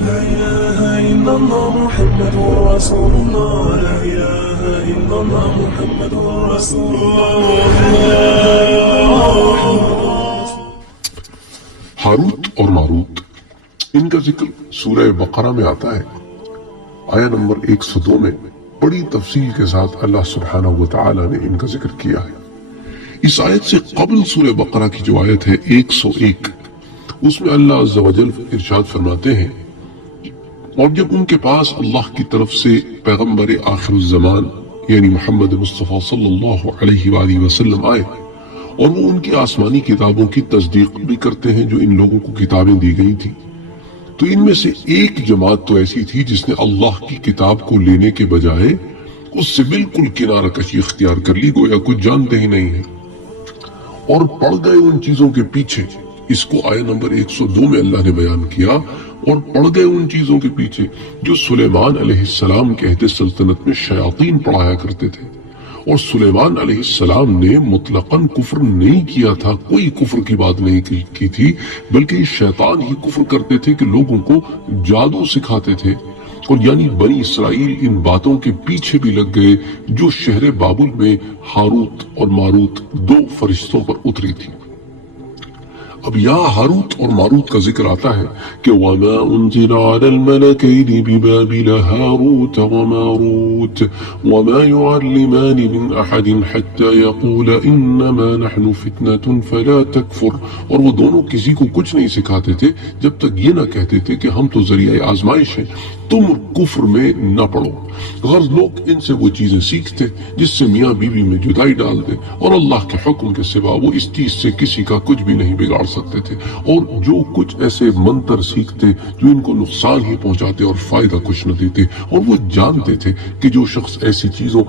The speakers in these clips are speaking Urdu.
لا إله إلا الله محمد رسول الله لا إله إلا الله محمد رسول الله. ہاروت اور ماروت، ان کا ذکر سورہ بقرہ میں آتا ہے۔ آیہ نمبر 102 میں بڑی تفصیل کے ساتھ اللہ سبحانہ وتعالی نے ان کا ذکر کیا ہے۔ اس آیت سے قبل سورہ بقرہ کی جو آیت ہے 101، اس میں اللہ عز و جل ارشاد فرماتے ہیں، اور جب ان کے پاس اللہ کی طرف سے پیغمبر آخر الزمان یعنی محمد مصطفیٰ صلی اللہ علیہ وآلہ وسلم آئے اور وہ ان کی آسمانی کتابوں کی تصدیق بھی کرتے ہیں جو ان لوگوں کو کتابیں دی گئی تھی، تو ان میں سے ایک جماعت تو ایسی تھی جس نے اللہ کی کتاب کو لینے کے بجائے اس سے بالکل کنارہ کشی اختیار کر لی، گویا کچھ جانتے ہی نہیں ہیں، اور پڑ گئے ان چیزوں کے پیچھے۔ اس کو آیہ نمبر 102 میں اللہ نے بیان کیا، اور پڑ گئے ان چیزوں کے پیچھے جو سلیمان علیہ السلام کے عہد سلطنت میں شیاطین پڑھایا کرتے تھے۔ اور سلیمان علیہ السلام نے مطلقاً کفر نہیں کیا تھا، کوئی کفر کی بات نہیں کی تھی، بلکہ شیطان ہی کفر کرتے تھے کہ لوگوں کو جادو سکھاتے تھے۔ اور یعنی بنی اسرائیل ان باتوں کے پیچھے بھی لگ گئے جو شہر بابل میں ہاروت اور ماروت دو فرشتوں پر اتری تھی۔ اب یہاں ہاروت اور ماروت کا ذکر آتا ہے کہ وَمَا أُنزِلَ عَلَى الْمَلَكَيْنِ بِبَابِلَ هَارُوتَ وَمَارُوتَ وَمَا يُعَلِّمَانِ مِنْ أَحَدٍ حَتَّى يَقُولَ إِنَّمَا نَحْنُ فِتْنَةٌ فَلَا تَكْفُرْ، اور وہ دونوں کسی کو کچھ نہیں سکھاتے تھے جب تک یہ نہ کہتے تھے کہ ہم تو ذریعہ آزمائش ہیں، تم کفر میں نہ پڑو۔ غرض لوگ ان سے وہ چیزیں سیکھتے جس سے میاں بیوی میں جدائی ڈال دے، اور اللہ کے حکم کے سوا وہ اس چیز سے کسی کا کچھ بھی نہیں بگاڑ سکتے تھے، اور جو کچھ ایسے منتر سیکھتے جو ان کو نقصان ہی پہنچاتے اور فائدہ کچھ نہ دیتے، اور وہ جانتے تھے کہ جو شخص ایسی چیزوں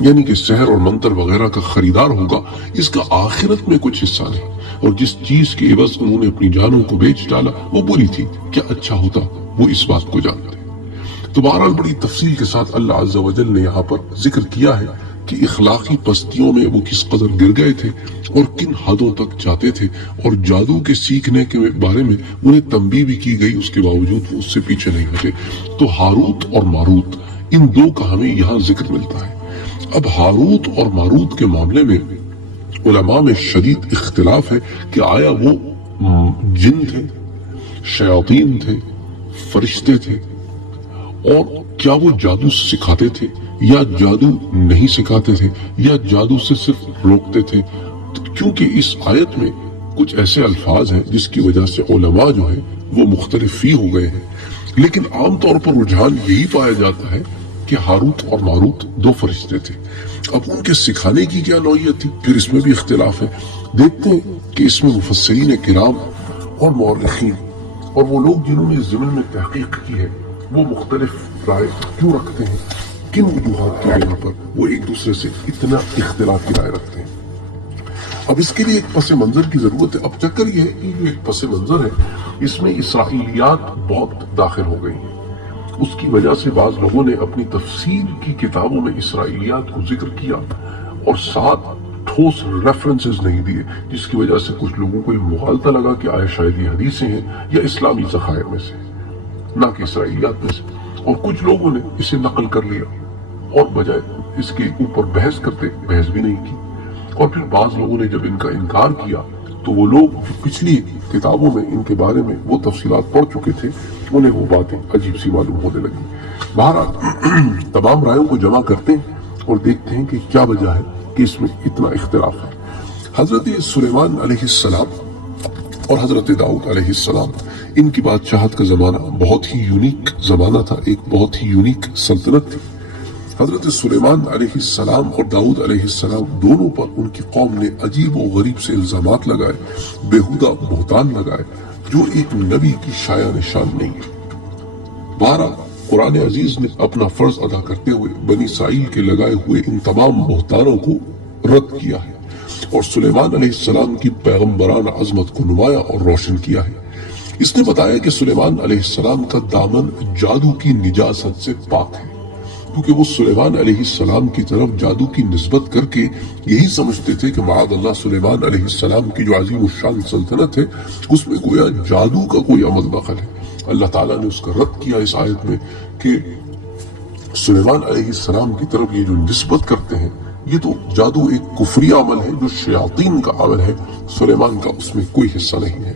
یعنی کہ سحر اور منتر وغیرہ کا خریدار ہوگا اس کا آخرت میں کچھ حصہ نہیں، اور جس چیز کے عوض انہوں نے اپنی جانوں کو بیچ ڈالا وہ بری تھی، کیا اچھا ہوتا وہ اس بات کو جانتے۔ تو بہرحال بڑی تفصیل کے ساتھ اللہ عز و جل نے یہاں پر ذکر کیا ہے کہ اخلاقی پستیوں میں وہ کس قدر گر گئے تھے اور کن حدوں تک جاتے تھے، اور جادو کے سیکھنے کے بارے میں انہیں تنبیہ بھی کی گئی، اس کے باوجود وہ اس سے پیچھے نہیں ہٹے۔ تو ہاروت اور ماروت ان دو کا ہمیں یہاں ذکر ملتا ہے۔ اب ہاروت اور ماروت کے معاملے میں علماء میں شدید اختلاف ہے کہ آیا وہ جن تھے، شیاطین تھے، فرشتے تھے، اور کیا وہ جادو سکھاتے تھے یا جادو نہیں سکھاتے تھے یا جادو سے صرف روکتے تھے؟ کیونکہ اس آیت میں کچھ ایسے الفاظ ہیں جس کی وجہ سے علماء جو ہیں وہ مختلف فی ہو گئے ہیں، لیکن عام طور پر رجحان یہی پایا جاتا ہے کہ ہاروت اور ماروت دو فرشتے تھے۔ اب ان کے سکھانے کی کیا نوعیت تھی، پھر اس میں بھی اختلاف ہے۔ دیکھتے ہیں کہ اس میں مفسرین کرام اور مورخین اور وہ لوگ جنہوں نے اس ضمن میں تحقیق کی ہے وہ مختلف رائے کیوں رکھتے ہیں، کن وجوہات کی بنا پر وہ ایک دوسرے سے اتنا اختلافی رائے رکھتے ہیں۔ اب اس کے لیے ایک پس منظر کی ضرورت ہے۔ اب چکر یہ ہے کہ جو ایک پس منظر ہے اس میں اسرائیلیات بہت داخل ہو گئی ہیں، اس کی وجہ سے بعض لوگوں نے اپنی تفسیر کی کتابوں میں اسرائیلیات کو ذکر کیا اور ساتھ ٹھوس ریفرنسز نہیں دیے، جس کی وجہ سے کچھ لوگوں کو یہ مغالطہ لگا کہ آیا شاید یہ حدیثیں ہیں یا اسلامی ذخائر میں سے نہ کہ اسرائیلیات میں سے، اور کچھ لوگوں نے اسے نقل کر لیا اور بجائے اس کے اوپر بحث کرتے بحث بھی نہیں کی۔ اور پھر بعض لوگوں نے جب ان کا انکار کیا تو وہ لوگ جو پچھلی کتابوں میں ان کے بارے میں وہ تفصیلات پڑھ چکے تھے انہیں وہ باتیں عجیب سی معلوم ہونے لگی۔ بہرحال تمام رائوں کو جمع کرتے ہیں اور دیکھتے ہیں کہ کیا وجہ ہے کہ اس میں اتنا اختلاف ہے۔ حضرت سلیمان علیہ السلام اور حضرت داؤد علیہ السلام، ان کی بادشاہت کا زمانہ بہت ہی یونیک زمانہ تھا، ایک بہت ہی یونیک سلطنت تھی۔ حضرت سلیمان علیہ السلام اور داؤد علیہ السلام دونوں پر ان کی قوم نے عجیب و غریب سے الزامات لگائے، بیہودہ بہتان لگائے جو ایک نبی کی شایع نشان نہیں ہے۔ بہرحال قرآن عزیز نے اپنا فرض ادا کرتے ہوئے بنی اسرائیل کے لگائے ہوئے ان تمام بہتانوں کو رد کیا ہے اور سلیمان علیہ السلام کی پیغمبرانہ عظمت کو نمایاں اور روشن کیا ہے۔ اس نے بتایا کہ سلیمان علیہ السلام کا دامن جادو کی نجاست سے پاک ہے، کیونکہ وہ سلیمان علیہ السلام کی طرف جادو کی نسبت کر کے یہی سمجھتے تھے کہ معاذ اللہ سلیمان علیہ السلام کی جو عظیم الشان سلطنت ہے اس میں گویا جادو کا کوئی عمل دخل ہے۔ اللہ تعالیٰ نے اس کا رد کیا اس آیت میں کہ سلیمان علیہ السلام کی طرف یہ جو نسبت کرتے ہیں یہ تو جادو ایک کفری عمل ہے جو شیاطین کا عمل ہے، سلیمان کا اس میں کوئی حصہ نہیں ہے۔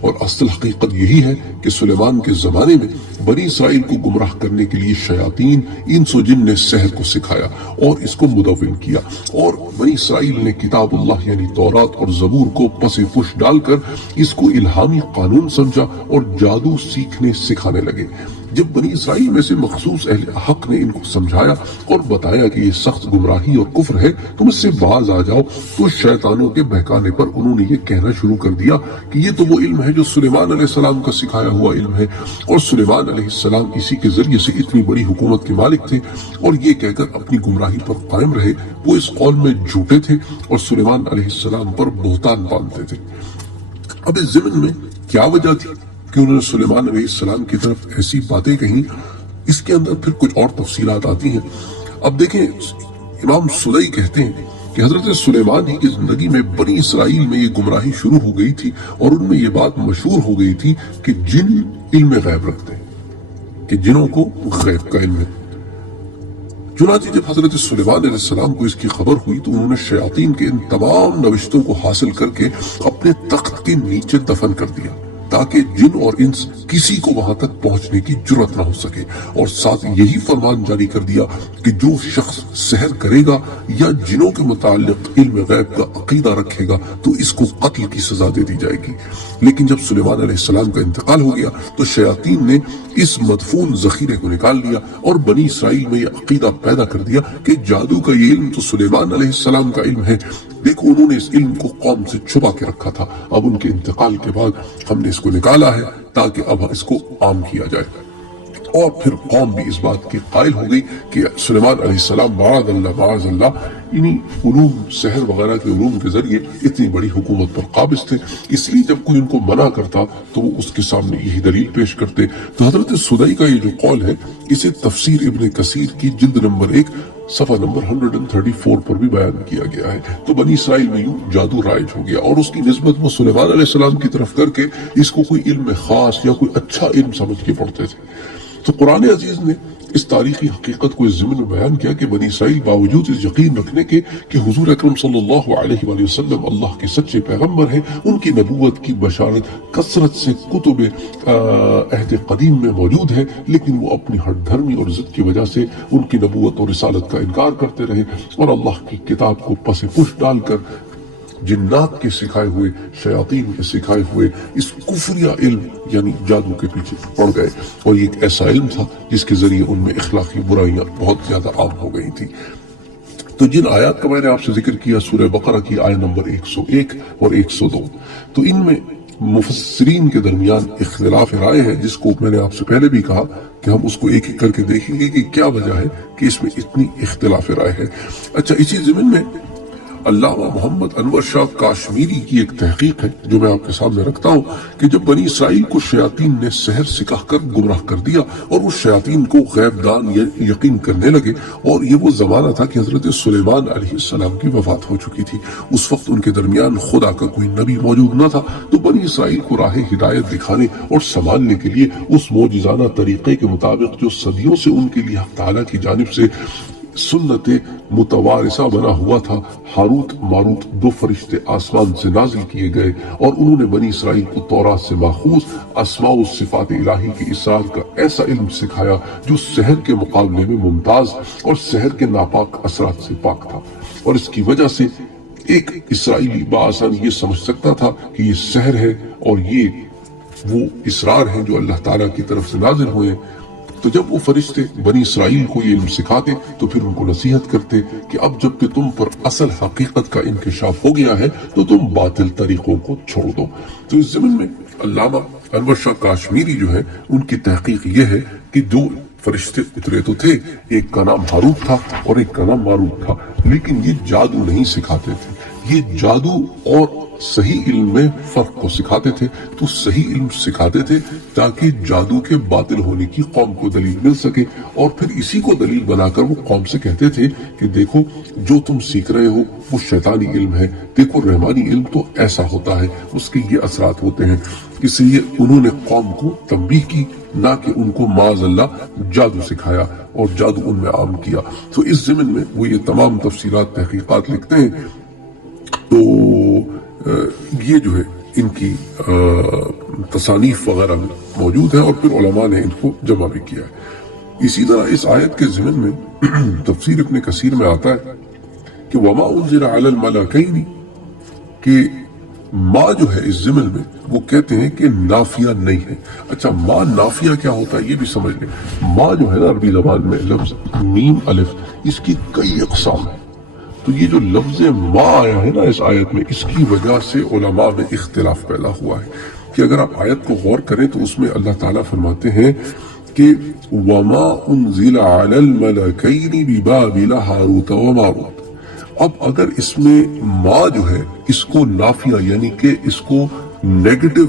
اور اصل حقیقت یہی ہے کہ سلیمان کے زمانے میں بنی اسرائیل کو گمراہ کرنے کے لیے شیاطین انس و جن نے سحر کو سکھایا اور اس کو مدون کیا، اور بنی اسرائیل نے کتاب اللہ یعنی تورات اور زبور کو پس پش ڈال کر اس کو الہامی قانون سمجھا اور جادو سیکھنے سکھانے لگے۔ جب بنی اسرائیل میں سے مخصوص اہل حق نے ان کو سمجھایا اور بتایا کہ یہ سخت گمراہی اور کفر ہے، تم اس سے باز آ جاؤ، تو شیطانوں کے بہکانے پر انہوں نے یہ کہنا شروع کر دیا کہ یہ تو وہ علم ہے جو سلیمان علیہ السلام کا سکھایا ہوا علم ہے، اور سلیمان علیہ السلام اسی کے ذریعے سے اتنی بڑی حکومت کے مالک تھے، اور یہ کہہ کر اپنی گمراہی پر قائم رہے۔ وہ اس قول میں جھوٹے تھے اور سلیمان علیہ السلام پر بہتان باندھتے تھے۔ اب اس ضمن میں کیا وجہ تھی کہ انہوں نے سلیمان علیہ السلام کی طرف ایسی باتیں کہیں؟ اس کے اندر پھر کچھ اور تفصیلات آتی ہیں۔ اب دیکھیں، امام سدئی کہتے ہیں کہ حضرت سلیمان ہی کی زندگی میں بنی اسرائیل میں یہ گمراہی شروع ہو گئی تھی، اور ان میں یہ بات مشہور ہو گئی تھی کہ جن علم غیب رکھتے ہیں، کہ جنوں کو غیب کا علم ہے۔ چنانچہ جب حضرت سلیمان علیہ السلام کو اس کی خبر ہوئی تو انہوں نے شیاطین کے ان تمام نوشتوں کو حاصل کر کے اپنے تخت کے نیچے دفن کر دیا، تاکہ جن اور انس کسی کو وہاں تک پہنچنے کی جرت نہ ہو سکے، اور ساتھ یہی فرمان جاری کر دیا کہ جو شخص سحر کرے گا یا جنوں کے متعلق علم غیب کا عقیدہ رکھے گا تو اس کو قتل کی سزا دے دی جائے گی۔ لیکن جب سلیمان علیہ السلام کا انتقال ہو گیا تو شیاطین نے اس مدفون ذخیرے کو نکال لیا اور بنی اسرائیل میں یہ عقیدہ پیدا کر دیا کہ جادو کا یہ علم تو سلیمان علیہ السلام کا علم ہے۔ دیکھو، انہوں نے اس علم کو قوم سے چھپا کے رکھا تھا، اب ان کے انتقال کے بعد ہم نے اس کو نکالا ہے تاکہ اب اس کو عام کیا جائے۔ اور پھر قوم بھی اس بات کی قائل ہو گئی کہ سلیمان علیہ السلام معاذ اللہ انہی علوم سحر وغیرہ کے علوم کے ذریعے اتنی بڑی حکومت پر قابض تھے، اس لیے جب کوئی ان کو منع کرتا تو وہ اس کے سامنے یہی دلیل پیش کرتے۔ تو حضرت سدئی کا یہ جو قول ہے اسے تفسیر ابن کثیر کی جلد نمبر 1 صفحہ نمبر 134 پر بھی بیان کیا گیا ہے۔ تو بنی اسرائیل میں یوں جادو رائج ہو گیا، اور اس کی نسبت وہ سلیمان علیہ السلام کی طرف کر کے اس کو کوئی علم خاص یا کوئی اچھا علم سمجھ کے پڑھتے تھے۔ تو قرآن عزیز نے اس تاریخی حقیقت کو اس ضمن میں بیان کیا کہ بنی اسرائیل باوجود اس یقین رکھنے کے کہ حضور اکرم صلی اللہ علیہ وآلہ وسلم اللہ کے سچے پیغمبر ہیں، ان کی نبوت کی بشارت کثرت سے کتب عہد قدیم میں موجود ہے، لیکن وہ اپنی ہٹ دھرمی اور ضد کی وجہ سے ان کی نبوت اور رسالت کا انکار کرتے رہے، اور اللہ کی کتاب کو پس پش ڈال کر جنات کے سکھائے ہوئے، شیاطین کے سکھائے ہوئے اس کفریہ علم یعنی جادو کے پیچھے پڑ گئے، اور یہ ایک ایسا علم تھا جس کے ذریعے ان میں اخلاقی برائیاں بہت زیادہ عام ہو گئی تھی۔ تو جن آیات کا میں نے آپ سے ذکر کیا سورہ بقرہ کی آیت نمبر 101 اور 102، تو ان میں مفسرین کے درمیان اختلاف رائے ہے، جس کو میں نے آپ سے پہلے بھی کہا کہ ہم اس کو ایک ایک کر کے دیکھیں گے کہ کیا وجہ ہے کہ اس میں اتنی اختلاف رائے ہے۔ اچھا، اسی ضمن میں علامہ محمد انور شاہ کاشمیری کی ایک تحقیق ہے جو میں آپ کے سامنے رکھتا ہوں کہ جب بنی اسرائیل کو شیاطین نے سحر سکھا کر گمراہ کر دیا اور وہ شیاطین کو غیب دان یقین کرنے لگے، اور یہ وہ زمانہ تھا کہ حضرت سلیمان علیہ السلام کی وفات ہو چکی تھی، اس وقت ان کے درمیان خدا کا کوئی نبی موجود نہ تھا، تو بنی اسرائیل کو راہ ہدایت دکھانے اور سنبھالنے کے لیے اس معجزانہ طریقے کے مطابق جو صدیوں سے ان کے لیے حق تعالیٰ کی جانب سے سنت متوارثہ بنا ہوا تھا، ہاروت ماروت 2 فرشتے آسمان سے نازل کیے گئے، اور انہوں نے بنی اسرائیل کو تورات سے ماخوذ اسماء و صفات الہی کے اسرار کا ایسا علم سکھایا جو سحر کے مقابلے میں ممتاز اور سحر کے ناپاک اثرات سے پاک تھا، اور اس کی وجہ سے ایک اسرائیلی بآسانی یہ سمجھ سکتا تھا کہ یہ سحر ہے اور یہ وہ اسرار ہیں جو اللہ تعالیٰ کی طرف سے نازل ہوئے۔ تو جب وہ فرشتے بنی اسرائیل کو یہ علم سکھاتے تو پھر ان کو نصیحت کرتے کہ اب جب کہ تم پر اصل حقیقت کا انکشاف ہو گیا ہے تو تم باطل طریقوں کو چھوڑ دو۔ تو اس زمین میں علامہ انور شاہ کاشمیری جو ہے ان کی تحقیق یہ ہے کہ 2 فرشتے اترے تو تھے، ایک کا نام ہاروت تھا اور ایک کا نام ماروت تھا، لیکن یہ جادو نہیں سکھاتے تھے، یہ جادو اور صحیح علم میں فرق کو سکھاتے تھے، تو صحیح علم سکھاتے تھے تاکہ جادو کے باطل ہونے کی قوم کو دلیل مل سکے، اور پھر اسی کو دلیل بنا کر وہ قوم سے کہتے تھے کہ دیکھو جو تم سیکھ رہے ہو وہ شیطانی علم ہے، دیکھو رحمانی علم تو ایسا ہوتا ہے، اس کے یہ اثرات ہوتے ہیں۔ اس لیے انہوں نے قوم کو تنبیہ کی، نہ کہ ان کو معاذ اللہ جادو سکھایا اور جادو ان میں عام کیا۔ تو اس ضمن میں وہ یہ تمام تفصیلات تحقیقات لکھتے ہیں۔ تو یہ جو ہے ان کی تصانیف وغیرہ میں موجود ہے، اور پھر علماء نے ان کو جمع بھی کیا ہے۔ اسی طرح اس آیت کے ضمن میں تفسیر ابن کثیر میں آتا ہے کہ وما انزل علی الملکین، کہ ماں جو ہے اس ضمن میں وہ کہتے ہیں کہ نافیہ نہیں ہے۔ اچھا، ماں نافیہ کیا ہوتا ہے یہ بھی سمجھ لیں۔ ماں جو ہے نا عربی زبان میں لفظ میم الف، اس کی کئی اقسام ہیں۔ تو یہ جو لفظ ماں آیا ہے نا اس آیت میں، اس کی وجہ سے علماء میں اختلاف پیدا ہوا ہے کہ اگر آپ آیت کو غور کریں تو اس میں اللہ تعالیٰ فرماتے ہیں کہ وما انزل علی الملکین ببابل ہاروت و ماروت۔ اب اگر اس میں ماں جو ہے اس کو نافیہ یعنی کہ اس کو نیگیٹو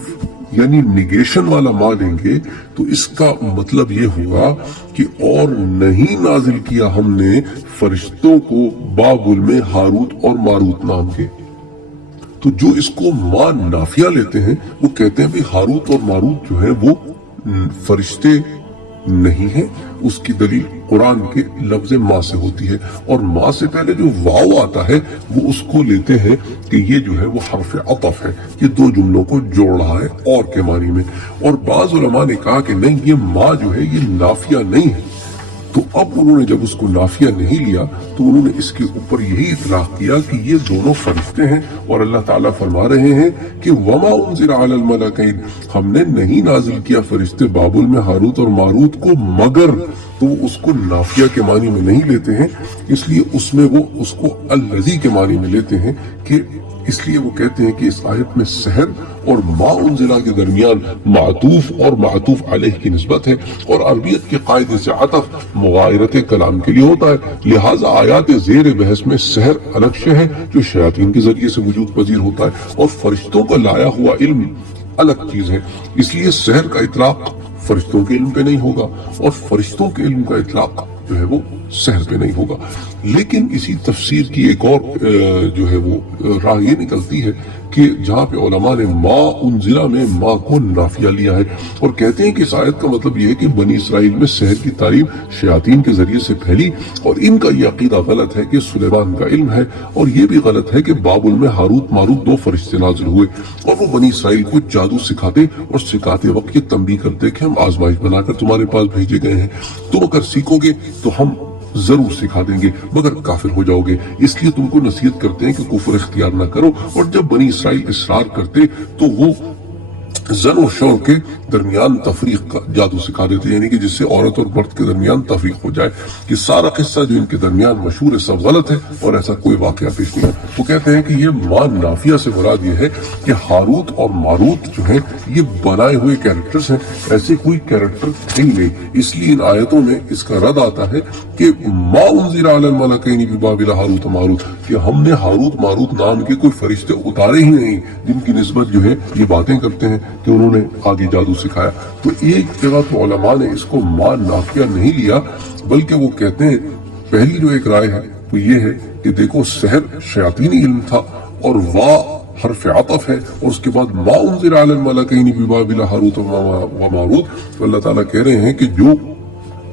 یعنی نیگیشن والا ماں لیں گے تو اس کا مطلب یہ ہوگا کہ اور نہیں نازل کیا ہم نے فرشتوں کو بابل میں ہاروت اور ماروت نام کے۔ تو جو اس کو ماں نافیہ لیتے ہیں وہ کہتے ہیں بھی ہاروت اور ماروت جو ہے وہ فرشتے نہیں ہیں۔ اس کی دلیل قرآن کے لفظ ماں سے ہوتی ہے، اور ماں سے پہلے جو واو آتا ہے وہ اس کو لیتے ہیں کہ یہ جو ہے وہ حرف عطف ہے، یہ دو جملوں کو جوڑ رہا ہے اور کے معنی میں۔ اور بعض علماء نے کہا کہ نہیں، یہ ماں جو ہے یہ نافیہ نہیں ہے۔ تو اب انہوں نے جب اس کو نافیہ نہیں لیا تو انہوں نے اس کے اوپر یہی اطلاق کیا کہ یہ دونوں فرشتے ہیں، اور اللہ تعالیٰ فرما رہے ہیں کہ وما انزل علی الملکین، ہم نے نہیں نازل کیا فرشتے بابل میں ہاروت اور ماروت کو مگر، تو وہ اس کو نافیہ کے معنی میں نہیں لیتے ہیں، اس لیے اس میں وہ اس کو الذی کے معنی میں لیتے ہیں کہ اس لیے وہ کہتے ہیں کہ اس آیت میں سحر اور ما انزلہ کے درمیان معطوف اور معطوف علیہ کی نسبت ہے، اور عربیت کے قاعدے سے عطف مغایرت کلام کے لیے ہوتا ہے، لہٰذا آیات زیر بحث میں سحر الگ شے ہے جو شیاطین کے ذریعے سے وجود پذیر ہوتا ہے، اور فرشتوں کا لایا ہوا علم الگ چیز ہے۔ اس لیے سحر کا اطلاق فرشتوں کے علم پہ نہیں ہوگا، اور فرشتوں کے علم کا اطلاق جو ہے وہ سحر پہ نہیں ہوگا۔ لیکن اسی تفسیر کی ایک اور جو ہے وہ راہ یہ نکلتی ہے کہ جہاں پہ علماء نے ما انزلہ میں ما کو نافیہ لیا ہے، اور کہتے ہیں کہ اس آیت کا مطلب یہ ہے کہ بنی اسرائیل میں سحر کی تعلیم شیاطین کے ذریعے سے پھیلی، اور ان کا یہ عقیدہ غلط ہے کہ سلیمان کا علم ہے، اور یہ بھی غلط ہے کہ بابل میں ہاروت ماروت دو فرشتے نازل ہوئے اور وہ بنی اسرائیل کو جادو سکھاتے، اور سکھاتے وقت یہ تنبیہ کرتے کہ ہم آزمائش بنا کر تمہارے پاس بھیجے گئے ہیں، تم اگر سیکھو گے تو ہم ضرور سکھا دیں گے مگر کافر ہو جاؤ گے، اس لیے تم کو نصیحت کرتے ہیں کہ کفر اختیار نہ کرو۔ اور جب بنی اسرائیل اصرار کرتے تو وہ زن و شوہر کے درمیان تفریق کا جادو سکھا دیتے، یعنی کہ جس سے عورت اور مرد کے درمیان تفریق ہو جائے۔ یہ سارا قصہ جو ان کے درمیان مشہور ہے سب غلط ہے، اور ایسا کوئی واقعہ پیش نہیں ہے۔ وہ کہتے ہیں کہ یہ ماں نافیہ سے مراد یہ ہے کہ ہاروت اور ماروت جو ہیں یہ بنائے ہوئے کیریکٹرز ہیں، ایسے کوئی کیریکٹر نہیں۔ اس لیے ان آیتوں میں اس کا رد آتا ہے کہ ما انزل علی الملکین ببابل ہاروت و ماروت، کہ ہم نے ہاروت ماروت نام کے کوئی فرشتے اتارے ہی نہیں جن کی نسبت جو ہے یہ باتیں کرتے ہیں کہ انہوں نے آگے جادو سکھایا۔ تو ایک جگہ تو علماء نے اس کو ما نافیہ نہیں لیا، بلکہ وہ کہتے ہیں پہلی جو ایک رائے ہے وہ یہ ہے کہ دیکھو سحر شیاطینی علم تھا، اور وا حرف عطف ہے، اور اس کے بعد ما انزل علی الملکین ببابل ہاروت و ماروت، تو اللہ تعالیٰ کہہ رہے ہیں کہ جو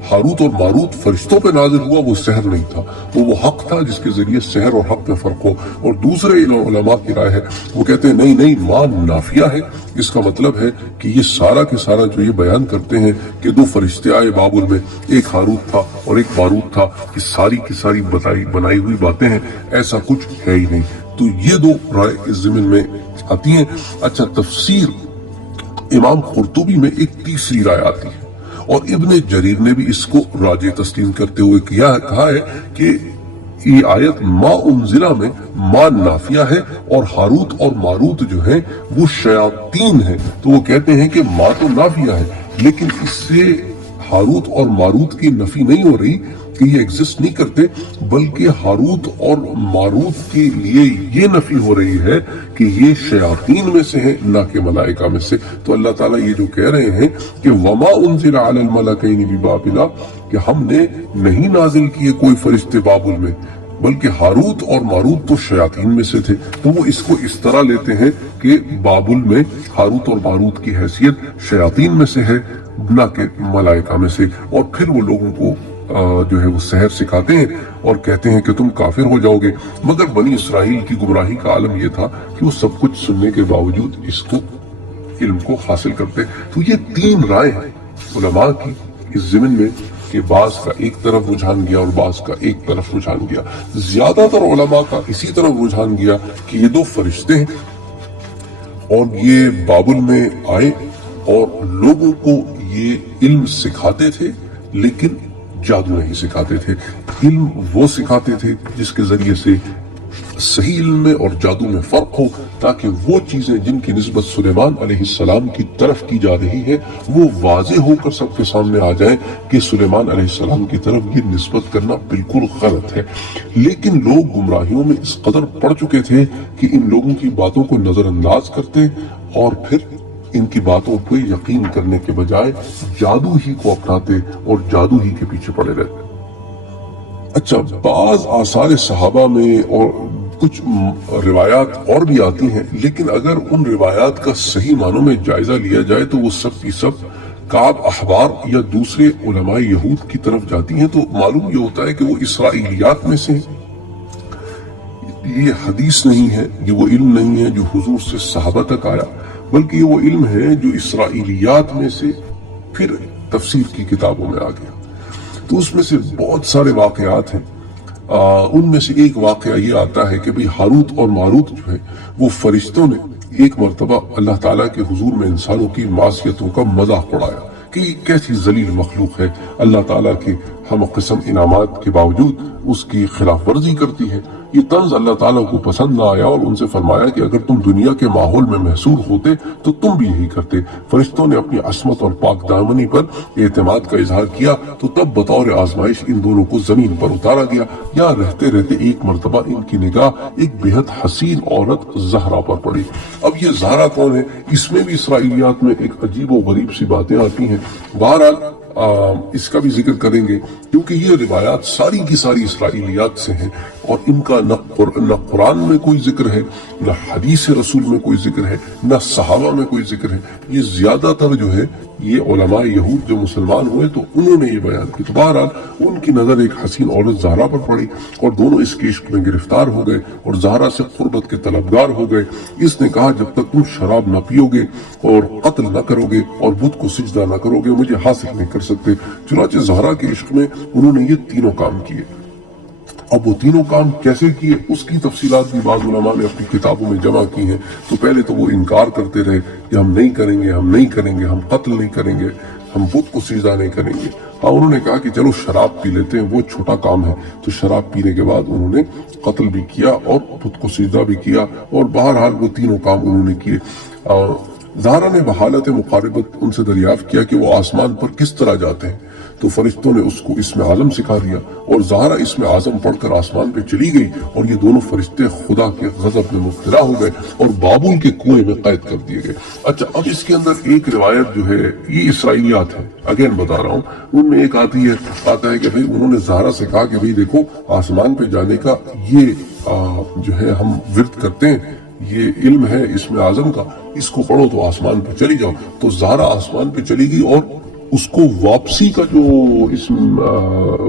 ہاروت اور ماروت فرشتوں پہ نازل ہوا وہ سحر نہیں تھا، وہ حق تھا جس کے ذریعے سحر اور حق میں فرق ہو۔ اور دوسرے علماء کی رائے ہے وہ کہتے ہیں نہیں ماں نافیہ ہے، اس کا مطلب ہے کہ یہ سارا کے سارا جو یہ بیان کرتے ہیں کہ دو فرشتے آئے بابل میں، ایک ہاروت تھا اور ایک ماروت تھا، یہ ساری کی ساری بنائی ہوئی باتیں ہیں، ایسا کچھ ہے ہی نہیں۔ تو یہ دو رائے اس ضمن میں آتی ہیں۔ اچھا، تفسیر امام قرطبی میں ایک تیسری رائے آتی ہے، اور ابن جریر نے بھی اس کو راجح تسلیم کرتے ہوئے کہا ہے کہ یہ آیت ما انزلہ میں ما نافیہ ہے، اور ہاروت اور ماروت جو ہیں وہ شیاطین ہیں۔ تو وہ کہتے ہیں کہ ما تو نافیہ ہے، لیکن اس سے ہاروت اور ماروت کی نفی نہیں ہو رہی، کہ یہ ایگزسٹ نہیں کرتے، بلکہ ہاروت اور ماروت کے لیے یہ نفی ہو رہی ہے کہ یہ شیاطین میں سے ہیں نہ کہ ملائکہ میں سے۔ تو اللہ تعالیٰ یہ جو کہہ رہے ہیں کہ وما انزل علی الملکین ببابل، کہ ہم نے نہیں نازل کیے کوئی فرشتے بابل میں، بلکہ ہاروت اور ماروت تو شیاطین میں سے تھے۔ تو وہ اس کو اس طرح لیتے ہیں کہ بابل میں ہاروت اور ماروت کی حیثیت شیاطین میں سے ہے نہ کہ ملائکہ میں سے، اور پھر وہ لوگوں کو جو ہے وہ سحر سکھاتے ہیں اور کہتے ہیں کہ تم کافر ہو جاؤ گے۔ مگر بنی اسرائیل کی گمراہی کا عالم یہ تھا کہ وہ سب کچھ سننے کے باوجود اس کو علم کو حاصل کرتے۔ تو یہ تین رائے ہیں علماء کی اس ضمن میں کہ بعض کا ایک طرف رجحان گیا اور بعض کا ایک طرف رجحان گیا۔ زیادہ تر علماء کا اسی طرف رجحان گیا کہ یہ دو فرشتے ہیں اور یہ بابل میں آئے اور لوگوں کو یہ علم سکھاتے تھے، لیکن جادو نہیں سکھاتے تھے۔ علم وہ سکھاتے تھے جس کے ذریعے سے صحیح علم میں اور جادو میں فرق ہو، تاکہ وہ چیزیں جن کی نسبت سلیمان علیہ السلام کی طرف کی جا رہی ہے وہ واضح ہو کر سب کے سامنے آ جائیں کہ سلیمان علیہ السلام کی طرف یہ نسبت کرنا بالکل غلط ہے۔ لیکن لوگ گمراہیوں میں اس قدر پڑ چکے تھے کہ ان لوگوں کی باتوں کو نظر انداز کرتے اور پھر ان کی باتوں پہ یقین کرنے کے بجائے جادو ہی کو اپناتے اور جادو ہی کے پیچھے پڑے رہتے۔ اچھا، بعض آثار صحابہ میں اور کچھ روایات اور بھی آتی ہیں، لیکن اگر ان روایات کا صحیح معنوں میں جائزہ لیا جائے تو وہ سب کی سب کعب احبار یا دوسرے علماء یہود کی طرف جاتی ہیں۔ تو معلوم یہ ہوتا ہے کہ وہ اسرائیلیات میں سے یہ حدیث نہیں ہے، یہ وہ علم نہیں ہے جو حضور سے صحابہ تک آیا، بلکہ یہ وہ علم ہے جو اسرائیلیات میں سے پھر تفسیر کی کتابوں میں آ گیا۔ تو اس میں سے بہت سارے واقعات ہیں، ان میں سے ایک واقعہ یہ آتا ہے کہ بھئی ہاروت اور ماروت جو ہے وہ فرشتوں نے ایک مرتبہ اللہ تعالیٰ کے حضور میں انسانوں کی معصیتوں کا مذاق اڑایا کہ یہ کیسی ذلیل مخلوق ہے، اللہ تعالیٰ کے ہم قسم انعامات کے باوجود اس کی خلاف ورزی کرتی ہے۔ یہ طنز اللہ تعالیٰ کو پسند نہ آیا اور ان سے فرمایا کہ اگر تم دنیا کے ماحول میں محصور ہوتے تو تم بھی یہی کرتے۔ فرشتوں نے اپنی عصمت اور پاک دامنی پر اعتماد کا اظہار کیا تو تب بطور آزمائش ان دونوں کو زمین پر اتارا گیا۔ یا رہتے رہتے ایک مرتبہ ان کی نگاہ ایک بہت حسین عورت زہرا پر پڑی۔ اب یہ زہرا کون ہے؟ اس میں بھی اسرائیلیات میں ایک عجیب و غریب سی باتیں آتی ہیں۔ بہرحال اس کا بھی ذکر کریں گے کیونکہ یہ روایات ساری کی ساری اسرائیلیات سے ہیں اور ان کا نہ قرآن میں کوئی ذکر ہے، نہ حدیث رسول میں کوئی ذکر ہے، نہ صحابہ میں کوئی ذکر ہے۔ یہ زیادہ تر جو ہے یہ علماء یہود جو مسلمان ہوئے تو انہوں نے یہ بیان کی۔ تو بہرحال ان کی نظر ایک حسین عورت زہرا پر پڑی اور دونوں اس کے عشق میں گرفتار ہو گئے اور زہرا سے قربت کے طلبگار ہو گئے۔ اس نے کہا جب تک تم شراب نہ پیو گے اور قتل نہ کرو گے اور بت کو سجدہ نہ کرو گے مجھے حاصل نہیں کر سکتے۔ چنانچہ زہرا کے عشق میں انہوں نے یہ تینوں کام کیے۔ اب وہ تینوں کام کیسے کیے اس کی تفصیلات بھی بعض علماء نے اپنی کتابوں میں جمع کی ہیں۔ تو پہلے تو وہ انکار کرتے رہے کہ ہم نہیں کریں گے، ہم نہیں کریں گے، ہم قتل نہیں کریں گے، ہم بت کو سجدہ نہیں کریں گے۔ ہاں، انہوں نے کہا کہ چلو شراب پی لیتے ہیں، وہ چھوٹا کام ہے۔ تو شراب پینے کے بعد انہوں نے قتل بھی کیا اور بت کو سجدہ بھی کیا اور بہرحال وہ تینوں کام انہوں نے کیے۔ زہرا نے بحالت مقاربت ان سے دریافت کیا کہ وہ آسمان پر کس طرح جاتے ہیں۔ تو فرشتوں نے اس کو اسم اعظم سکھا دیا اور زہرا اسم اعظم پڑھ کر آسمان پہ چلی گئی اور یہ دونوں فرشتے خدا کے غضب میں مبتلا ہو گئے اور بابل کے کنویں میں قید کر دیے گئے۔ اچھا، اب اس کے اندر ایک روایت جو ہے یہ اسرائیلیات ہے، اگین بتا رہا ہوں، ان میں ایک آتا ہے کہ بھئی انہوں نے زہرا سے کہا کہ بھئی دیکھو آسمان پہ جانے کا یہ جو ہے ہم ورد کرتے ہیں، یہ علم ہے اسم اعظم کا، اس کو پڑھو تو آسمان پہ چلی جاؤ۔ تو زہرا آسمان پہ چلی گئی اور اس کو واپسی کا جو اسم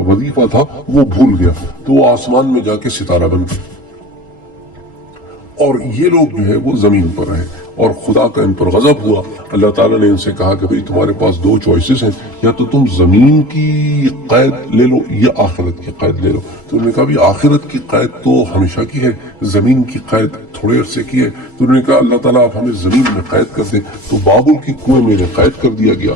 وظیفہ تھا وہ بھول گیا، تو وہ آسمان میں جا کے ستارہ بن گئی اور یہ لوگ جو ہے وہ زمین پر رہے اور خدا کا ان پر غضب ہوا۔ اللہ تعالیٰ نے ان سے کہا کہ بھئی تمہارے پاس دو چوائسز ہیں، یا تو تم زمین کی قید لے لو یا آخرت کی قید لے لو۔ تو انہوں نے کہا بھی آخرت کی قید تو ہمیشہ کی ہے، زمین کی قید تھوڑے عرصے کی ہے۔ تو انہوں نے کہا اللہ تعالیٰ آپ ہمیں زمین میں قید کر دیں۔ تو بابل کی کنویں میں قید کر دیا گیا۔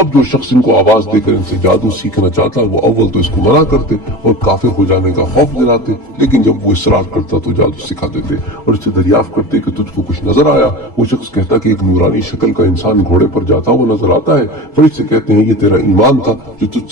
اب جو شخص ان کو آواز دے کر ان سے جادو سیکھنا چاہتا وہ اول تو اس کو منع کرتے اور کافر ہو جانے کا خوف دلاتے، لیکن جب وہ اصرار کرتا تو جادو سکھا دیتے اور اس سے دریافت کرتے کہ تجھ کو کچھ نظر آیا۔ وہ شخص کہتا کہ ایک نورانی شکل کا انسان گھوڑے پر جاتا وہ نظر آتا ہے۔ فرشتے کہتے ہیں یہ تیرا ایمان تھا جو تجھ